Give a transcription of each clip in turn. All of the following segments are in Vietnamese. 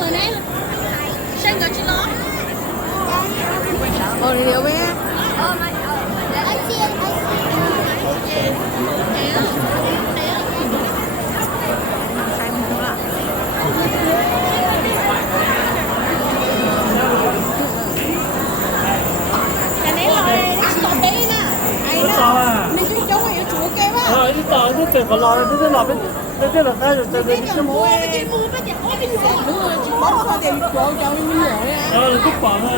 người này sang gọi cho nó Ồ, điều bé. I see it, cái này là sọ bé nè ai đó mình cứ giống như chủ kêu á đi tàu đi từ còn lo đi là bên là cái rồi cái giờ mua cái mua cái giờ ôi cái gì Đúng rồi, chị bóp qua thì cô cho mình nhỏ đấy. là cái quả mà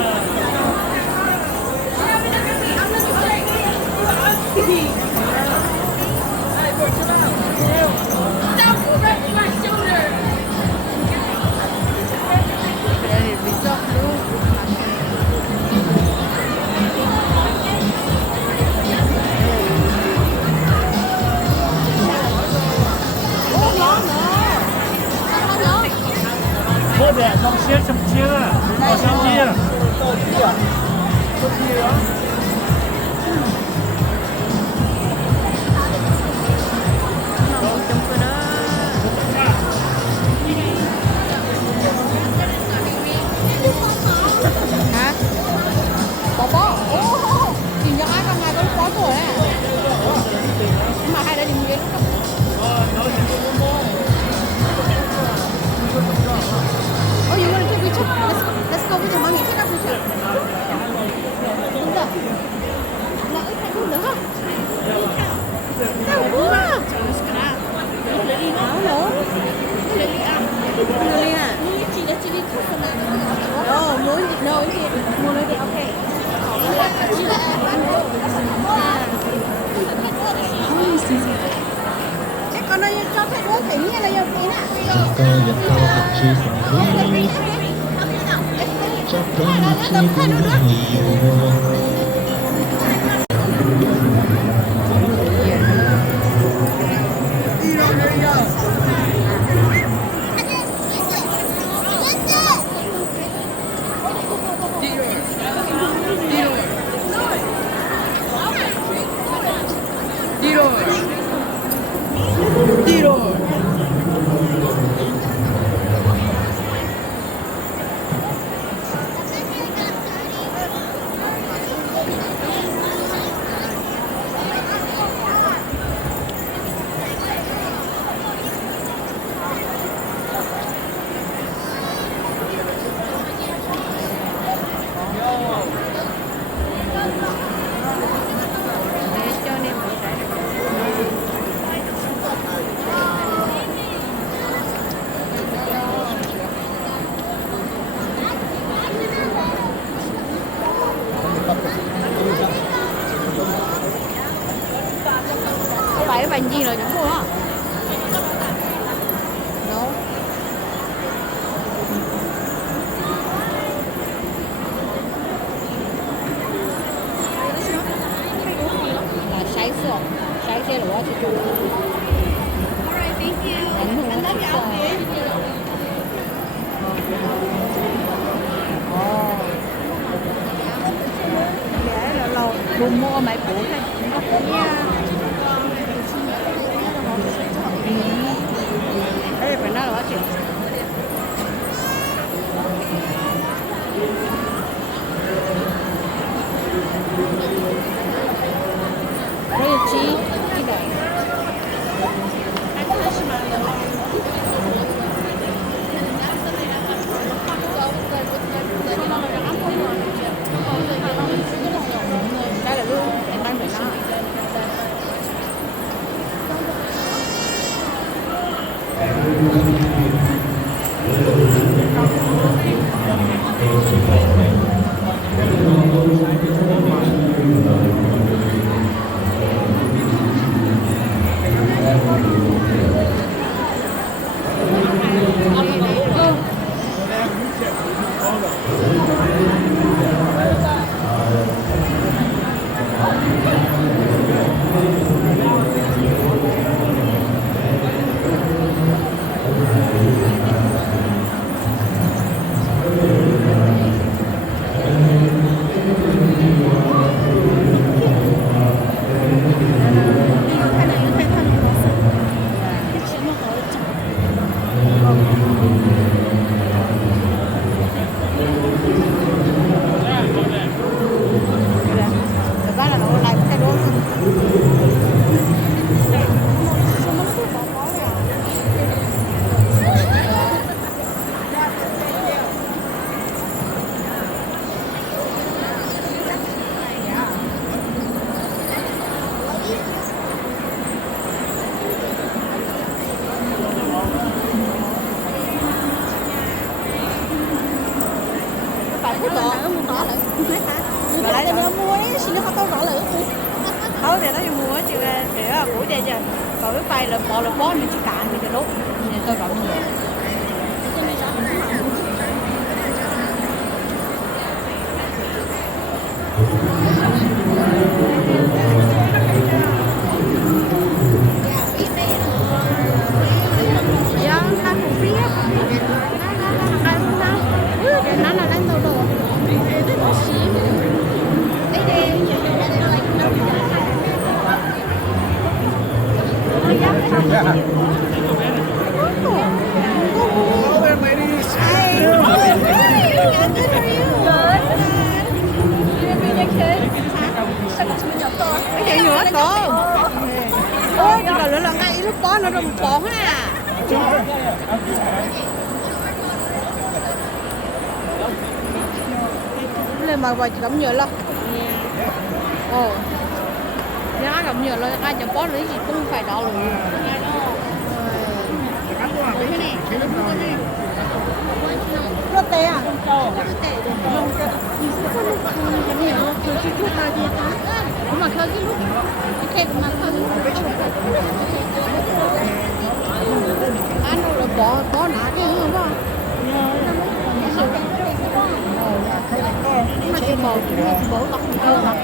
Đây là resort luôn. bố mẹ trong chiếc à ở trong chia Hả? Bó. Ồ, chị nhỏ ai con ngày có bó tuổi à? Nhưng mà hai đứa nhìn ghế lúc đó. Oh, you want to take a picture? Let's go with your mommy. Take a picture. Đúng rồi. Là ít hay không được không? Đâu quá. Áo nữa. Lily à? No, muốn no, mua lấy đi, okay. Thế con ơi, cho thầy đứa tỉnh như là giờ tí nè. Chỉ có việc câu thật chi phản lý chắc chắn chỉ cũng nhiều Đi rồi. Phải cái bánh gì rồi chúng mua hả? No. Là sái sữa, sái xe là quá chứ chú. Alright, thank you. Ảnh hưởng I love đến your outfit. Để là lâu buồn mua mấy bữa thôi. Đây phải nói là quá chuyện. Đây là chi cái này. Đây là luôn, em đang để nó. còn cái bay là bó mình chỉ cạn thì cái đốt nên tôi rộng nhiều dạ hai một phía nó là đánh đầu đồ Hello there, ladies. cái gì nữa cô ôi chị bảo là ngay lúc đó nó rung bỏ à lên mà chị cầm nhựa lo nó cầm nhựa lo ra cho bó lấy gì cũng phải đỏ luôn rất tệ à nhưng mà khơi cái lúc cái kẹp mà khơi anh là bỏ nã cái hơn đó mà chị bỏ tóc không à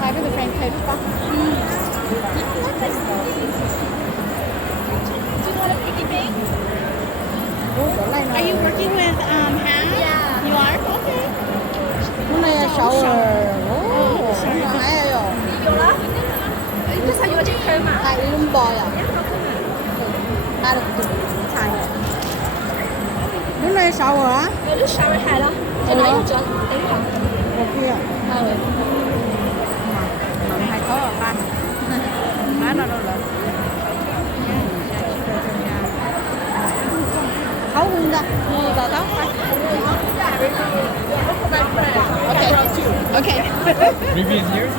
hai cái friend thấy lúc đó Are you working with Hannah? Yeah. You are? Okay. hôm nay là shower hay rồi tại lung bòi à ta được xài hôm nay shower á một kia hai có ở ban má nó đâu lắm thấu luôn ra tao thấu Okay. Okay. Maybe in here?